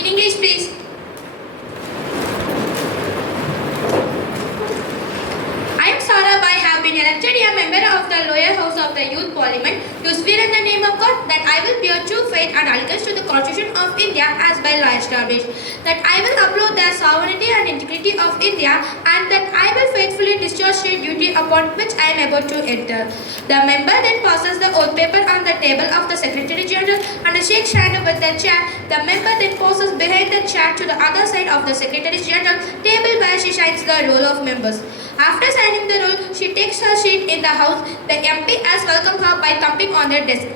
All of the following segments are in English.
In English, please. I am Sarah Bai, have been elected a member of the lower house of the Youth Parliament to swear in the name of God that I will bear true faith and allegiance to the Constitution of India as by law established, that I will uphold the sovereignty and integrity of India, and that I will faithfully discharge the duty upon which I am about to enter. The member then passes the oath paper on the table of the Secretary General and shakes hand with the chair. The member then passes behind the chair to the other side of the Secretary General table where she signs the roll of members. After signing the roll, she takes her seat in the house. The MP has welcomed her by thumping on the desk.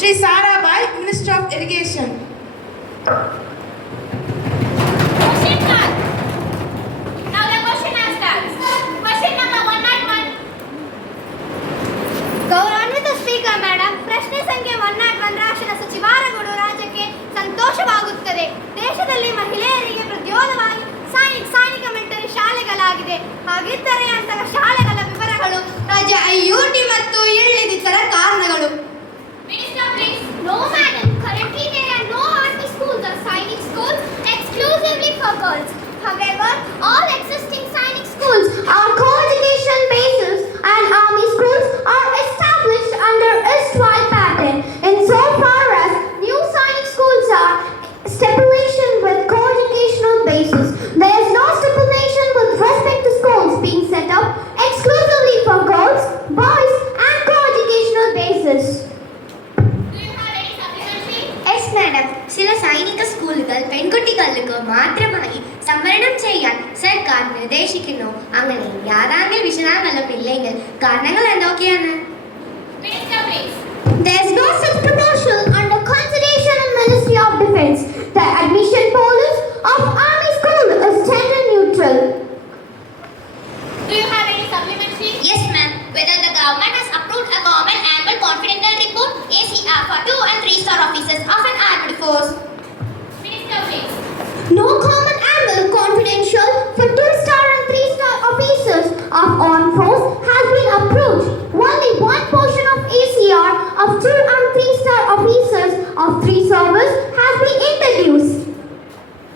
Shri Sarah Bai, Minister of Irrigation. Question mark. Now the question starts. Question number 101. ಗೌರವಾನ್ವಿತ speaker madam, ಪ್ರಶ್ನೆ ಸಂಖ್ಯೆ 101 ರಾಷ್ಟ್ರದ ಸಚಿವಾರಗಳು ರಾಜ್ಯಕ್ಕೆ ಸಂತೋಷವಾಗುತ್ತದೆ. ದೇಶದಲ್ಲಿ ಮಹಿಳೆಯರಿಗೆ ಪ್ರಚೋದವಾಗಿ ಸೈನಿಕ military ಶಾಲೆಗಳಾಗಿದೆ. ಹಾಗಿದ್ದರೆ ಅಂತಹ ಶಾಲೆಗಳ ವಿವರಗಳು, ರಾಜ್ಯ IUT ಮತ್ತು ಇಳಿದಿತರ ಕಾರಣಗಳು. Minister, please. No, madam. Currently, there are no army schools or sainik schools exclusively for girls. However, all existing sainik schools are co-educational bases, and army schools are established under erstwhile pattern. Insofar as new sainik schools are stipulation with co-educational basis, there is no stipulation with respect to schools being set up exclusively for girls, boys, and co-educational basis. Madam, ചില സൈനിക സ്കൂളുകൾ പെൺകുട്ടികൾക്ക് മാത്രമായി സംവരണം ചെയ്യാൻ സർക്കാർ നിർദ്ദേശിക്കുന്നു. അങ്ങനെ യാതൊരു വിശദാംശങ്ങളും ഇല്ലെങ്കിൽ കാരണങ്ങൾ എന്തൊക്കെയാണ്? There is no such proposal under consideration in Ministry of Defence. The admission policy of Army School is gender neutral. Do you have any supplementary? Yes, ma'am. Whether the government has approved a common annual confidential report (ACR) for 2 and 3 star officers of an armed force. Minister, please. No common annual confidential for 2-star and 3-star officers of armed force has been approved. Only one portion of ACR of 2 and 3-star officers of 3 service has been introduced.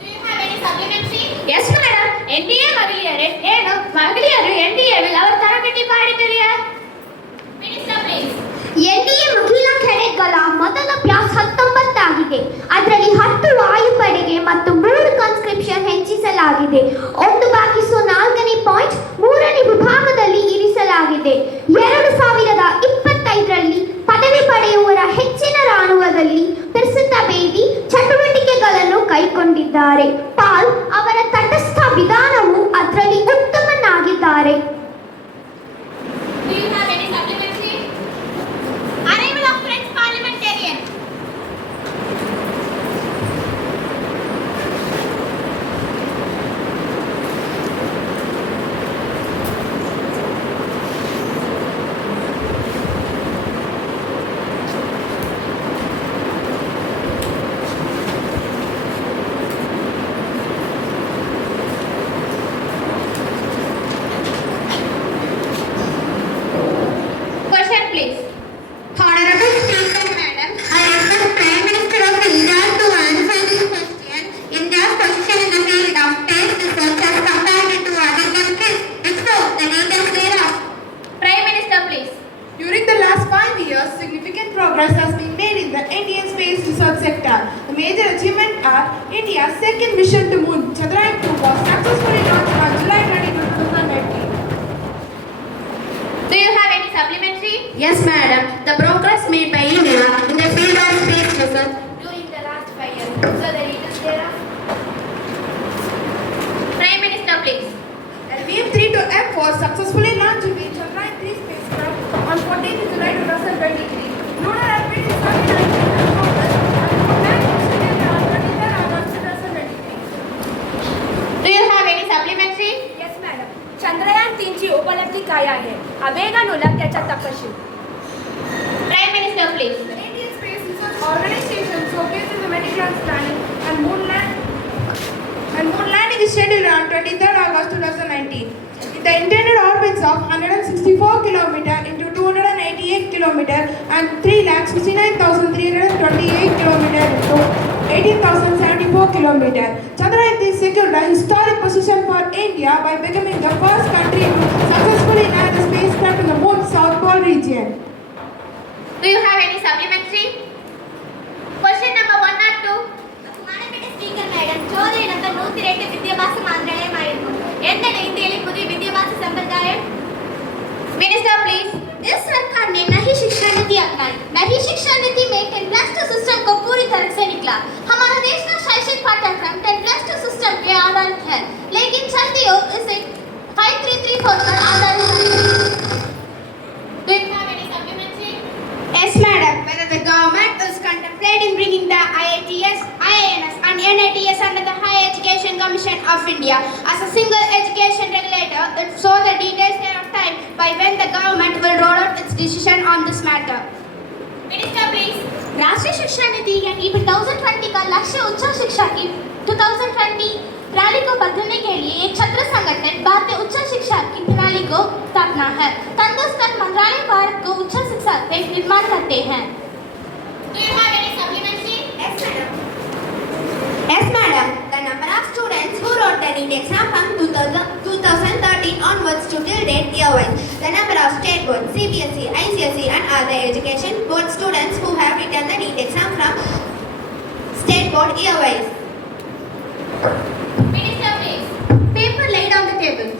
Do you have any supplementary? Yes, madam. NDA ಮಹಿಳೆಯರೇ ಏನು ಮಹಿಳೆಯರು NDA will ಅವರ ತರಬೇತಿ ಮಾಡಿದರಿಯಾ? Minister, please. NDA ಮಹಿಳಾ ಕೆಡೆಟ್ಗಳ ಮೊದಲ batch 19 ಆಗಿದೆ. ಅದರಲ್ಲಿ 10 ವಾಯುಪಡೆಗೆ ಮತ್ತು 3 ಕನ್ಸ್ಕ್ರಿಪ್ಷನ್ ಹೆಚ್ಚಿಸಲಾಗಿದೆ. 1/4ನೇ ಪಾಯಿಂಟ್ 3ನೇ ವಿಭಾಗದಲ್ಲಿ ಇರಿಸಲಾಗಿದೆ. 2025ರಲ್ಲಿ ಪದವಿ ಪಡೆಯುವವರ ಹೆಚ್ಚಿನ ರಾಣುವದಲ್ಲಿ ಪ್ರಸ್ತುತ ಬೇದಿ ಚಟುವಟಿಕೆಗಳನ್ನು ಕೈಗೊಂಡಿದ್ದಾರೆ. ಪಾಲ್ ಅವರ ತಟಸ್ಥ ವಿಧಾನವು ಅದರಲ್ಲಿ ಉತ್ತಮನಾಗಿದ್ದಾರೆ. Do you have any supplementary? Arrival of French parliamentarian. was successfully launched with Chandrayaan-3 spacecraft on 14 July 2023. Lunar orbit is 2019 and focus on land extended on 23rd August 2023. Do you have any supplementary? Yes madam. Chandrayaan 3ची उपलब्धी काय आहे? अभेगानुला त्याच्या तपशील. Prime Minister, please. The Indian Space Research Organization showcases the Mediterranean planning and moon landing is scheduled on 23rd August 2019. The intended orbits of 164 km into 288 km and 3,69,328 km into 18,074 km. Chandrayaan secured a historic position for India by becoming the first country to successfully land a spacecraft in the moon's South Pole region. Do you have any supplementary? Question number 1 or 2? ബഹുമാനപ്പെട്ട speaker madam, ചോദ്യം number 102 വിദ്യാഭ്യാസ മന്ത്രാലയമായിരുന്നു. എന്താണ് ഇന്ത്യയിലെ പുതിയ വിദ്യാഭ്യാസ സമ്പ്രദായം? Minister, please. इस सरकार ने नई शिक्षा नीति अपनाई। नई शिक्षा नीति में 10+ सिस्टम को पूरी तरह से निकला। हमारा देश का शैक्षिक पाठ्यक्रम 10+ सिस्टम पे आधारित है, लेकिन सर्दियों इसे 5334 पर आधारित है। Do you have any supplementary? Yes, madam. Whether the government is contemplating bringing the IITS, IINS and NITS under the Higher Education Commission of India as a single education regulator, it saw the details thereof time by when the government will roll out its decision on this matter. Minister, please. राष्ट्रीय शिक्षा नीति यानी 2020 का लक्ष्य उच्च शिक्षा की 2020 प्रणाली को बदलने के लिए एक छत्र संगठन भारतीय उच्च शिक्षा की प्रणाली को स्थापना है। तंदुरुस्त मंत्रालय भारत को उच्च शिक्षा के निर्माण करते हैं। Do you have any supplementary? Yes, madam. Yes, madam. The number of students who wrote the NEET exam from 2013 onwards to till date year-wise. The number of state board, CBSE, ICSE and other education board students who have written the NEET exam from state board year-wise. Minister, please. Paper laid on the table.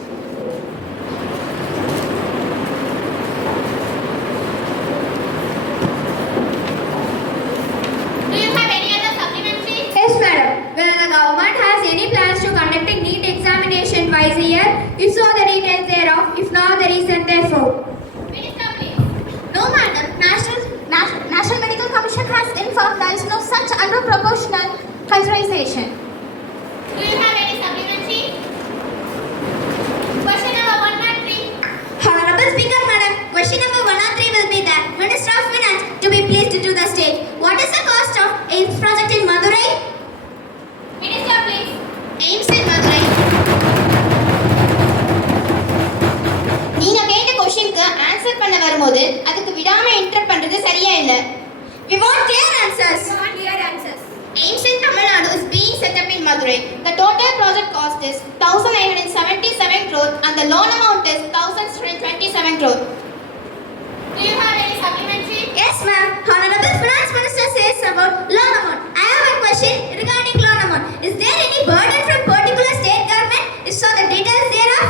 Do you have any other supplementary? Yes, madam. Whether the government has any plans to conducting NEET examination twice a year, if so, the details thereof, if not, the reason therefore. Minister, please. No, madam. National Medical Commission has informed there is no such under-proportional culturalization. Do you have any supplementary? Question number 1 or 3? Honorable Speaker, madam, question number 1 or 3 will be the Minister of Finance to be pleased to the state. What is the cost of AIMS project in Madurai? Minister, please. AIMS in Madurai. நீங்க கேட்ட क्वेश्चनக்கு answer பண்ண வரும்போது அதுக்கு விடாம interrupt பண்றது சரியா இல்ல. We want clear answers. We want clear answers. AIMS in Tamil Nadu is being set up in Madurai. The total project cost is 1,977 crore and the loan amount is 1,027 crore. Do you have any supplementary? Yes, ma'am. Honorable Finance Minister says about loan amount. I have a question regarding loan amount. Is there any burden from particular state government? If so, the details thereof.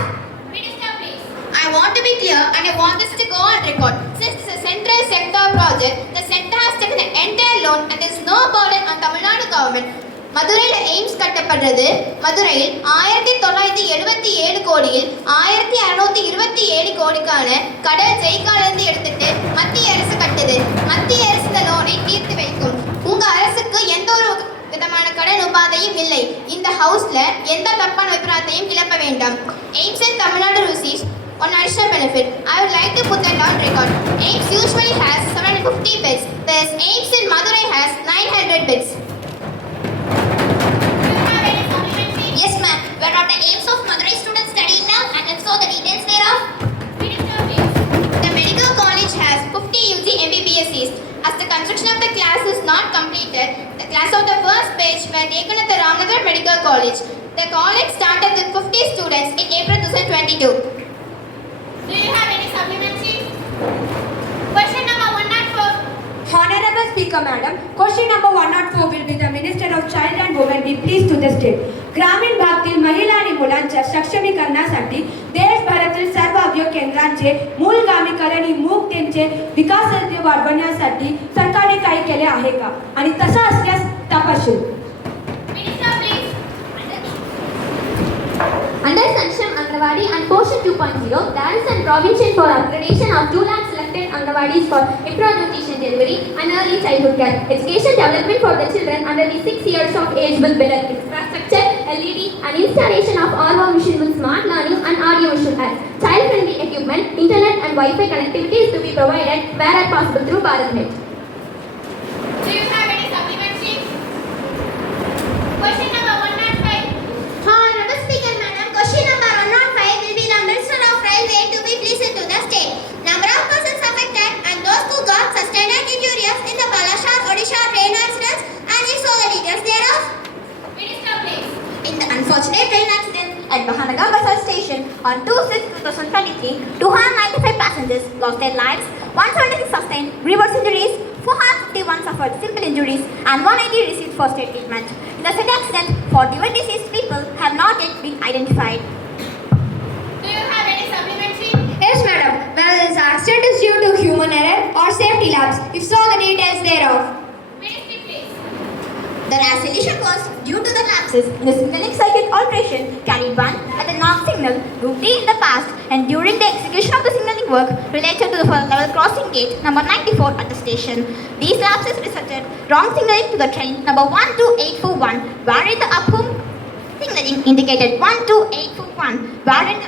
Minister, please. I want to be clear and I want this to go on record. Since it's a central sector project, the center has taken the entire loan and there is no burden on Tamil Nadu government. மதுரையில் AIIMS கட்டப்படுறது மதுரையில் 1977 கோடியில் 1627 கோடிக்கான கடல் ஜெய்காலிருந்து எடுத்துட்டு மத்திய அரசு கட்டுது. மத்திய அரசு இந்த லோனை தீர்த்து வைக்கும். உங்க அரசுக்கு எந்த ஒரு விதமான கடன் உபாதையும் இல்லை. இந்த ஹவுஸ்ல எந்த தப்பான அபிப்பிராயத்தையும் கிளப்ப வேண்டாம். AIIMS in Tamil Nadu receives one additional benefit. I would like to put that on record. AIMS usually has 750 beds, whereas AIMS in Madurai has 900 beds. Do you have any supplementary? Yes, ma'am. Where are the aims of Madurai students studying now and if so, the details thereof? Minister, please. The medical college has 50 UG MBBS seats. As the construction of the class is not completed, the class of the first batch were taken at the Ramnagar Medical College. The college started with 50 students in April 2022. Do you have any supplementary? Question number 1 or 4? Honorable Speaker, madam, question number 104 will be the Minister of Child and Women be pleased to the state. ग्रामीण भागातील महिला आणि मुलांच्या सक्षमीकरणासाठी देशभरातील सर्व अवयव केंद्रांचे मूलगामीकरण आणि मूक त्यांचे विकास वाढवण्यासाठी सरकारने काही केले आहे का आणि तसं असल्यास तपासून. Minister, please. Under Sanction Anganwadi and Portion 2.0, there is a provision for upgradation of 2 lakh selected Anganwadis for improved nutrition delivery and early childhood care. Education development for the children under the 6 years of age with better infrastructure, LED and installation of RO machine with smart learning and audio visual aids. Child-friendly equipment, internet and Wi-Fi connectivity is to be provided where possible through BharatNet. Do you have any supplementary? Question number 105. Honorable Speaker, Madam, question number 105 will be the Minister of Railway to be placed to the state. Number of persons affected and those who got sustained injuries in the Balashar, Odisha train accidents and if so the details thereof. Minister, please. In the unfortunate train accident at Bahanagar Basal Station on 2/6/2023, 295 passengers lost their lives, 176 sustained grievous injuries, 451 suffered simple injuries, and 180 received first aid treatment. In the said accident, 41 deceased people have not yet been identified. Do you have any supplementary? Yes, madam. Whether this accident is due to human error or safety lapse, if so, the details thereof. Ministry, please. The resolution was due to the lapses in the signaling circuit alteration carried one at the north signal routine in the past and during the execution of the signaling work related to the first level crossing gate number 94 at the station. These lapses resulted wrong signaling to the train number 12841 wherein the upward signaling indicated 12841 wherein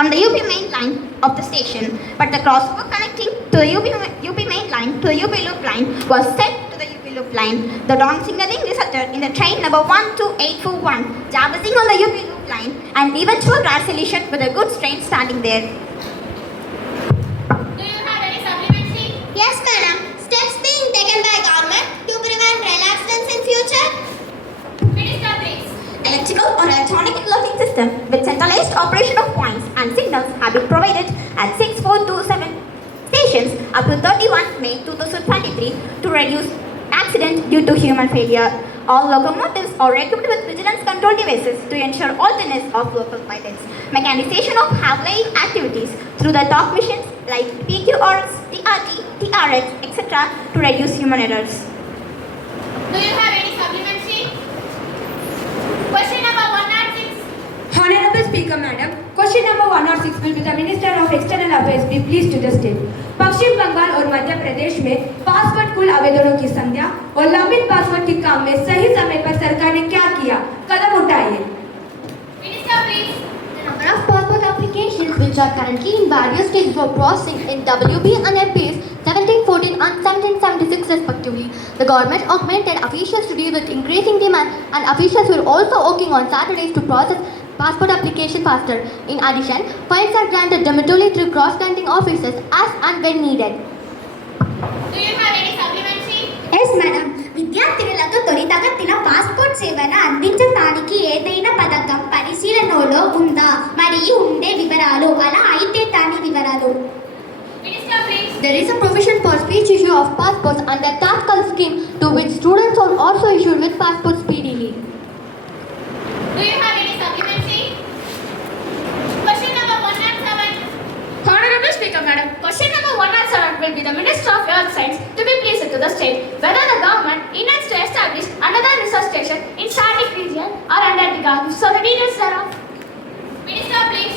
on the UP main line of the station, but the crossover connecting to the UP main line to the UP loop line was set to the UP loop line. The wrong signaling resulted in the train number 12841 jabbing on the UP loop line and eventual resolution with a goods train standing there. Do you have any supplementary? Yes, madam. Steps being taken by government to prevent rail accidents in future. Minister, please. Electrical or electronic alerting system with centralized operation of points and signals have been provided at 6427 stations up to 31 May 2023 to reduce accident due to human failure. All locomotives are equipped with vigilance control devices to ensure alertness of local pilots. Mechanization of have-laying activities through the top machines like PQRs, TRT, TRX, etc. to reduce human errors. Do you have any supplementary? Question number 106. Honorable Speaker, Madam, question number 106 will be the Minister of External Affairs be pleased to the state. पश्चिम बंगाल और मध्य प्रदेश में passport कुल आवेदनों की संख्या और लंबित passport के काम में सही समय पर सरकार ने क्या किया, कदम उठाइए. Minister, please. The number of passport applications which are currently in various stages of processing in WB and MPs 1714 and 1776 respectively. The government augmented officials to deal with increasing demand and officials were also working on Saturdays to process passport application faster. In addition, files are granted demurely through cross-granting offices as and when needed. Do you have any supplementary? Yes madam, విద్యార్థులకు త్వరితగతిన passport సేవను అందించడానికి ఏదైనా పథకం పరిశీలనలో ఉందా మరియు ఉండే వివరాలు అలా అయితే దాని వివరాలు. Minister, please. There is a provision for speech issue of passports under Tatkal scheme to which students are also issued with passports speedily. Do you have any supplementary? Question number 107. Honorable Speaker, Madam, question number 107 will be the Minister of Earth Science to be placed to the state whether the government intends to establish another research station in Arctic region or Antarctica. So the details thereof. Minister, please.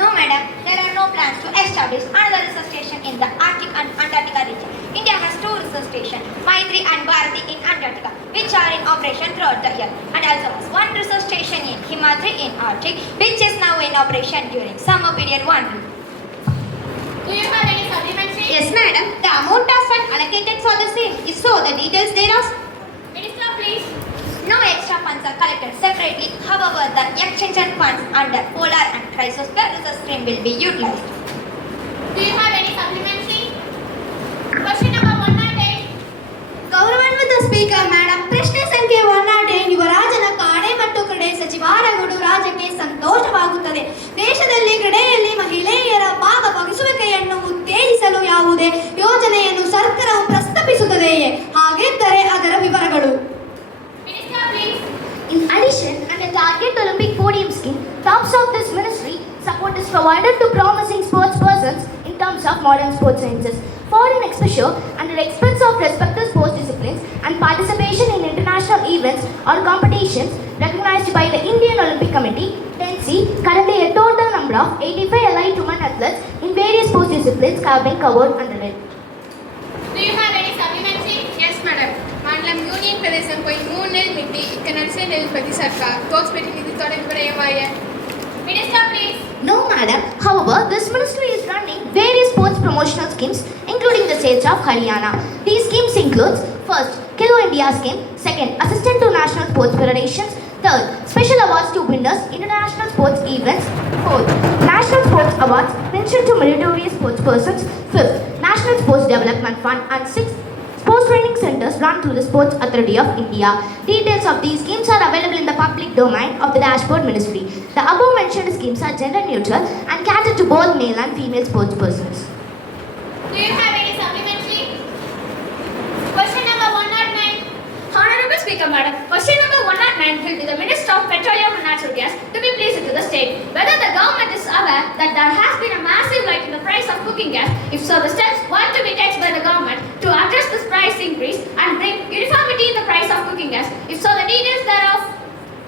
No madam, there are no plans to establish another research station in the Arctic and Antarctica region. India has 2 research stations, Maitri and Bharati in Antarctica, which are in operation throughout the year, and also has 1 research station in Himadri in Arctic, which is now in operation during summer period 1. Do you have any supplementary? Yes madam, the amount of fund allocated for the same is so the details thereof. Minister, please. No extra funds are collected separately. However, the extension funds under polar and cryossphere research stream will be utilized. Do you have any supplementary? Question number 108. ಗೌರವಾನ್ವಿತ speaker madam, ಪ್ರಶ್ನೆ ಸಂಖ್ಯೆ 108 ಯುವರಾಜನ ಕಾಡೆ ಮತ್ತು ಕ್ರೀಡೆ ಸಚಿವಾಲಯಗಳು ರಾಜ್ಯಕ್ಕೆ ಸಂತೋಷವಾಗುತ್ತದೆ. ದೇಶದಲ್ಲಿ ಕ್ರೀಡೆಯಲ್ಲಿ ಮಹಿಳೆಯರ ಭಾಗವಹಿಸುವಿಕೆಯನ್ನು ಉತ್ತೇಜಿಸಲು ಯಾವುದೇ ಯೋಜನೆಯನ್ನು ಸರ್ಕಾರವು ಪ್ರಸ್ತಾಪಿಸುತ್ತದೆಯೇ? ಹಾಗಿದ್ದರೆ ಅದರ ವಿವರಗಳು. Minister, please. In addition, under Target Olympic Podium Scheme, terms of this ministry, support is provided to promising sports persons in terms of modern sports sciences, foreign exposure, and the expense of respective sports disciplines. disciplines and participation in international events or competitions recognized by the Indian Olympic Committee, TENSI. Currently, a total number of 85 allied women athletes in various sports disciplines have been covered under it. Do you have any supplementary? Yes, madam. Mandlam Union Pradesh poi 3 nil mitti ikkananse nil pati sarkar coach pettinidi thodapurayamaya. Minister, please. No, madam. However, this ministry is running various sports promotional schemes, including the states of Haryana. These schemes include: first, Khelo India scheme; second, assistant to national sports federations; third, special awards to winners international sports events; fourth, national sports awards mentioned to meritorious sports persons; fifth, national sports development fund; and sixth, sports training centers run through the Sports Authority of India. Details of these schemes are available in the public domain of the dashboard ministry. The above mentioned schemes are gender neutral and cater to both male and female sports persons. Do you have any supplementary? Question number 109. Honorable Speaker, Madam, question number 109 will be the Minister of Petroleum and Natural Gas to be placed into the state. Whether the government is aware that there has been a massive rise in the price of cooking gas, if so, the steps want to be taken by the government to address this price increase and bring uniformity in the price of cooking gas. If so, the details thereof.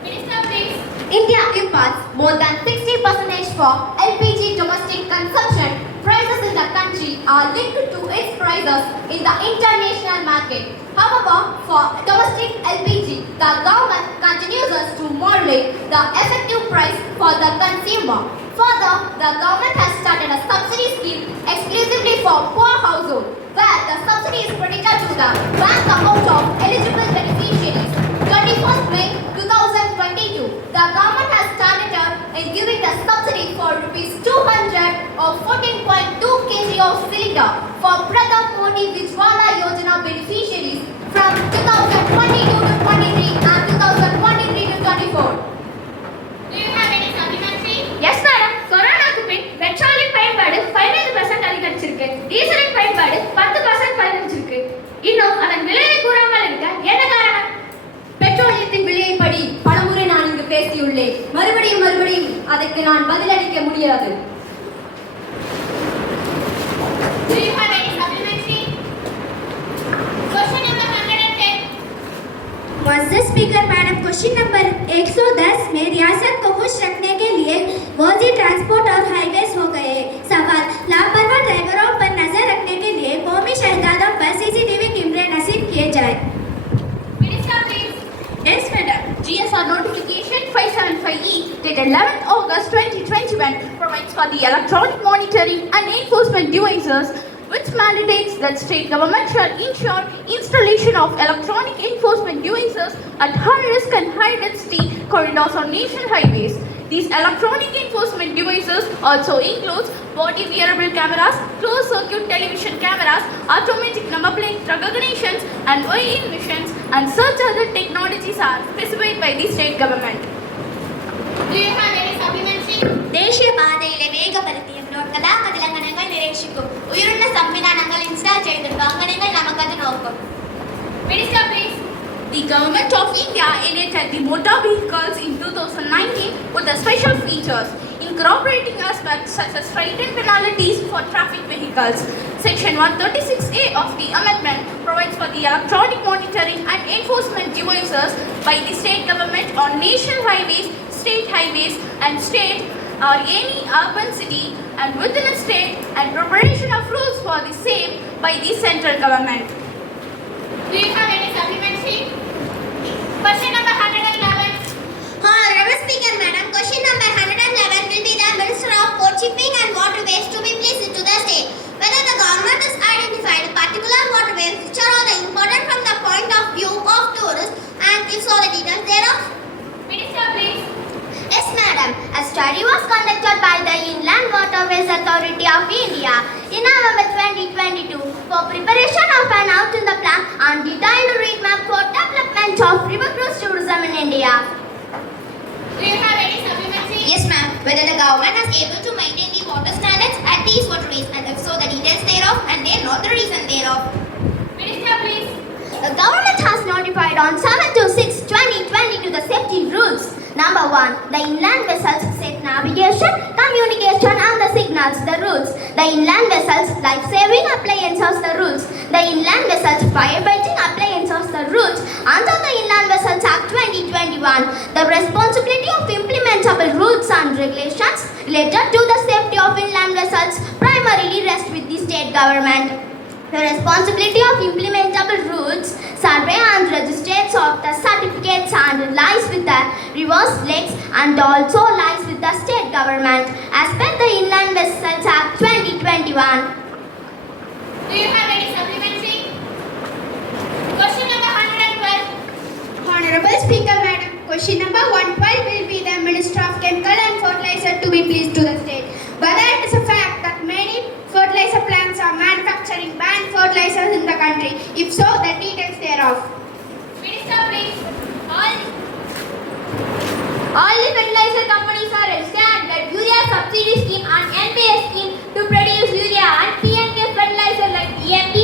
Minister, please. India imports more than 60% for LPG domestic consumption. Prices in the country are linked to its prices in the international market. However, for domestic LPG, the government continues to moderate the effective price for the consumer. Further, the government has started a subsidy scheme exclusively for poor households, where the subsidy is credited to the bank account of eligible beneficiaries. 21st May 2022, the government has started in giving the subsidy for Rs 200 or 14.2 kg of cylinder for Pradhan Modi Vijwala Yojana beneficiaries from 2022 to 23 and 2023 to 24. Do you have any supplementary? Yes, madam. கொரோனாக்கு பின் பெட்ரோலின் பயன்பாடு 15% அதிகரிச்சிருக்கு. டீசலின் பயன்பாடு 10% அதிகரிச்சிருக்கு. இன்னும் அதன் விலையை கூறாமல் இருக்க என்ன காரணம்? பெட்ரோலியத்தின் விலையை படி பலமுறை நான் இங்கு பேசியுள்ளேன். மறுபடியும் அதற்கு நான் பதிலளிக்க முடியாது. Do you have any supplementary? Question number 110. Mr. Speaker, Madam, question number 110 में रियासत को खुश रखने के लिए वाजी ट्रांसपोर्ट और हाईवेज हो गए। सवाल, लापरवाह ड्राइवरों पर नजर रखने के लिए कौमी शहजादों पर सीसीटीवी कैमरे नसीब किए जाए। Minister, please. Yes, madam. GSR notification 575E dated 11th August 2021 provides for the electronic monitoring and enforcement devices which mandates that state government shall ensure installation of electronic enforcement devices at high risk and high density corridors on national highways. These electronic enforcement devices also includes body wearable cameras, closed circuit television cameras, automatic number plate recognitions and weigh-in missions, and such other technologies are specified by the state government. Do you have any supplementary? ദേശീയ പാതയിലെ വേഗപരിധിയോട് ഗതാഗത ലംഘനങ്ങൾ നിരീക്ഷിക്കും. ഉയർന്ന സംവിധാനങ്ങൾ install ചെയ്തിട്ടുണ്ടോ? അങ്ങനെയെങ്കിൽ നമുക്കത് നോക്കാം. Minister, please. The Government of India enacted the motor vehicles in 2019 with the special features, incorporating aspects such as written penalties for traffic vehicles. Section 136A of the amendment provides for the electronic monitoring and enforcement devices by the state government on national highways, state highways, and state or any urban city and within a state, and preparation of rules for the same by the central government. Do you have any supplementary? Question number 111. Honorable Speaker, Madam, question number 111 will be the Minister of Port Shipping and Waterways to be placed into the state. Whether the government has identified particular waterways which are all important from the point of view of tourists, and if so, the details thereof. Minister, please. Yes, madam. A study was conducted by the Inland Waterways Authority of India in November 2022 for preparation of an out-in-the plan on detailed roadmap for development of river cruise tourism in India. Do you have any supplementary? Yes, ma'am. Whether the government is able to maintain the water standards at these waterways, and if so, the details thereof, and they know the reason thereof. Minister, please. The government has notified on 7/6/2022 the safety rules. Number 1, the inland vessels safe navigation, communication and the signal nuts the rules. The inland vessels life-saving appliances the rules. The inland vessels firefighting appliances the rules. Under the Inland Vessels Act 2021, the responsibility of implementable rules and regulations related to the safety of inland vessels primarily rests with the state government. The responsibility of implementable rules, survey and registration of the certificates and lies with the reverse legs and also lies with the state government as per the Inland Vessels Act 2021. Do you have any supplementary? Question number 112. Honorable Speaker, Madam, question number 112 will be the Minister of Chemical and Fertilizer to be pleased to the state. Whether it is a fact that many fertilizer plants are manufacturing banned fertilizers in the country. If so, the details thereof. Minister, please. All the fertilizer companies are registered under urea subsidy scheme and NPS scheme to produce urea and PNK fertilizer like DMP,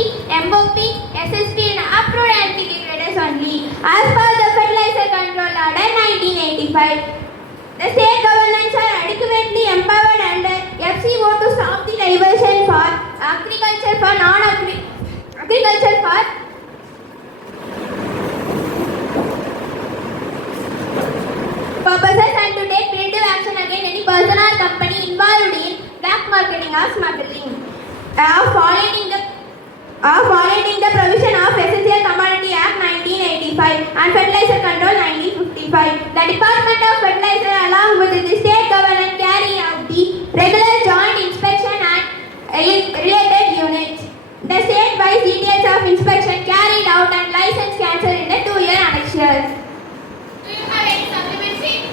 MOP, SSP and approved NPK grades only as per the Fertilizer Control Order 1985. The state governments are adequately empowered under FCO to stop the diversion for agriculture for non-agriculture for purposes and to take creative action against any person or company involved in black marketing or smuggling. Following the provision of Essential Commodity Act 1985 and Fertilizer Control 1955, the Department of Fertilizer along with the state government carry out the regular joint inspection and related units. The state-wise details of inspection carried out and license cancelled in the 2-year annexures. Do you have any supplementary?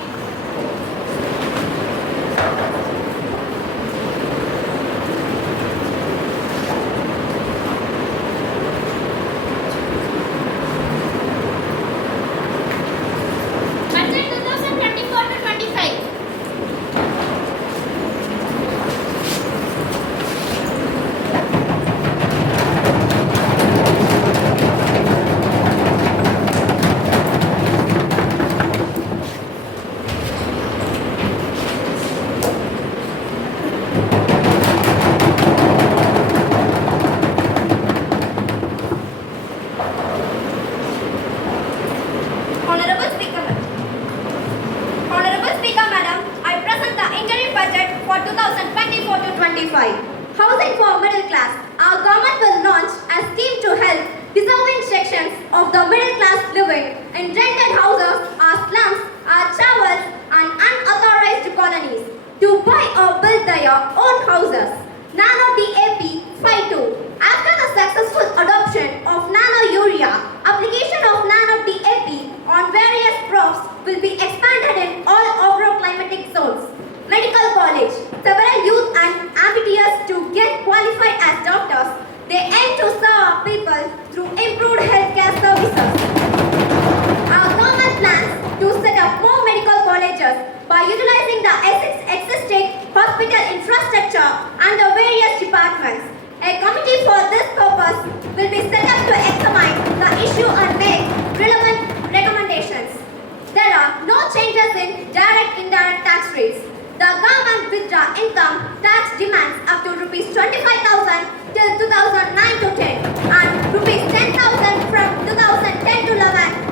Budget 2024 to 25. Honorable Speaker, Madam, I present the interim budget for 2024 to 25. Housing for middle class. Our government will launch a scheme to help deserving sections of the middle class living in rented houses, or slums, or towers, and unauthorized colonies to buy or build their own houses. Nano DAP 5.2. After the successful adoption of nano urea, application of nano DAP on various crops will be expanded in all agroclimatic zones. Medical college. Several youth and amphitheaters to get qualified as doctors. They aim to serve people through improved healthcare services. Our government plans to set up more medical colleges by utilizing the existing hospital infrastructure and the various departments. A committee for this purpose will be set up to examine the issue and make relevant recommendations. There are no changes in direct-indirect tax rates. The government withdraw income tax demands up to Rs 25,000 till 2009 to 10 and Rs 10,000 from 2010 to 11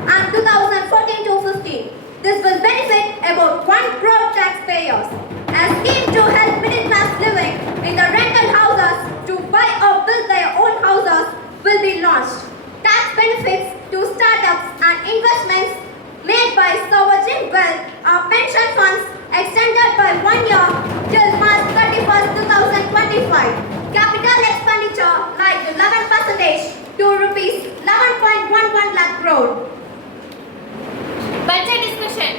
and 2014 to 15. This will benefit about 1 crore taxpayers. A scheme to help middle class living in the rental houses to buy or build their own houses will be launched. Tax benefits to startups and investments made by sovereign wealth or pension funds extended by 1 year till March 31st, 2025. Capital expenditure like 11% to Rs 11.11 lakh crore. Budget discussion.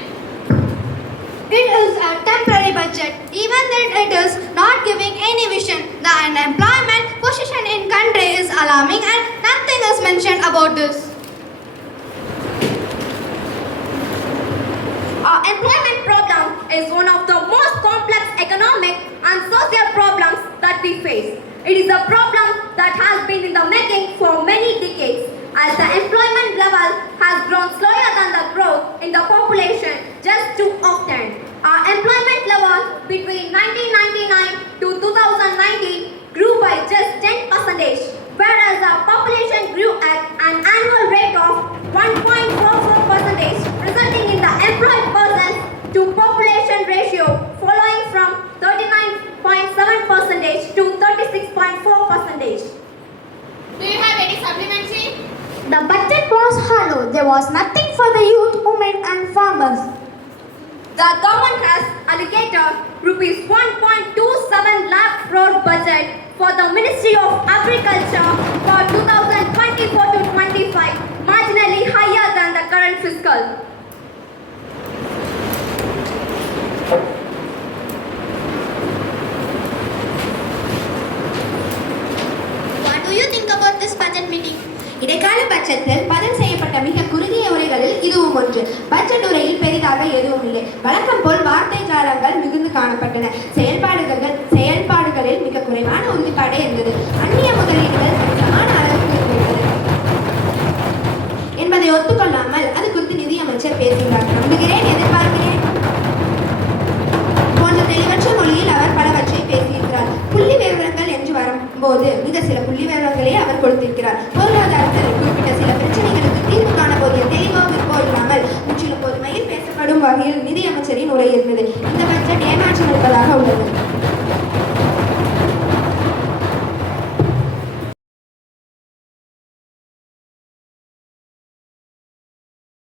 It is a temporary budget, even then it is not giving any vision. The unemployment position in country is alarming and nothing is mentioned about this. Our employment problem is one of the most complex economic and social problems that we face. It is a problem that has been in the making for many decades, as the employment level has grown slower than the growth in the population just too often. Our employment level between 1999 to whereas our population grew at an annual rate of 1.44%, resulting in the employed persons to population ratio following from 39.7% to 36.4%. Do you have any supplementary? The budget was hollow. There was nothing for the youth, women and farmers. The government has allocated rupees 1.27 lakh crore budget for the Ministry of Agriculture for 2024 to 25, marginally higher than the current fiscal. What do you think about this budget meeting? இடைக்கால பட்ஜெட்டில் பதில் செய்யப்பட்ட மிக குறுகிய உரைகளில் இதுவும் ஒன்று. Budget உரையில் பெரிதாக எதுவும் இல்லை. வழக்கம் போல் வார்த்தை ஜாலங்கள் மிகுந்து காணப்பட்டன. செயல்பாடுகளில் மிக குறைவான உறுதிப்பாடே இருந்தது. அந்நிய முதலீடுகள் சமான அளவுக்கு இருந்தது என்பதை ஒத்துக்கொள்ளாமல் அது குறித்து நிதியமைச்சர் பேசுகிறார். நம்புகிறேன், எதிர்பார்க்கிறேன் போன்ற தெளிவற்ற மொழியில் அவர் பலவற்றை பேசியிருக்கிறார். புள்ளி விவரங்கள் என்று வரும்போது மிக சில புள்ளி விவரங்களே அவர் கொடுத்திருக்கிறார். பொருளாதாரத்தில் குறிப்பிட்ட சில பிரச்சனைகளுக்கு தீர்வு காண போதிய தெளிவோ விற்போ இல்லாமல் முற்றிலும் பொதுமையில் பேசப்படும் வகையில் நிதியமைச்சரின் உரை இருந்தது. இந்த பட்ஜெட் ஏமாற்றம் இருப்பதாக உள்ளது.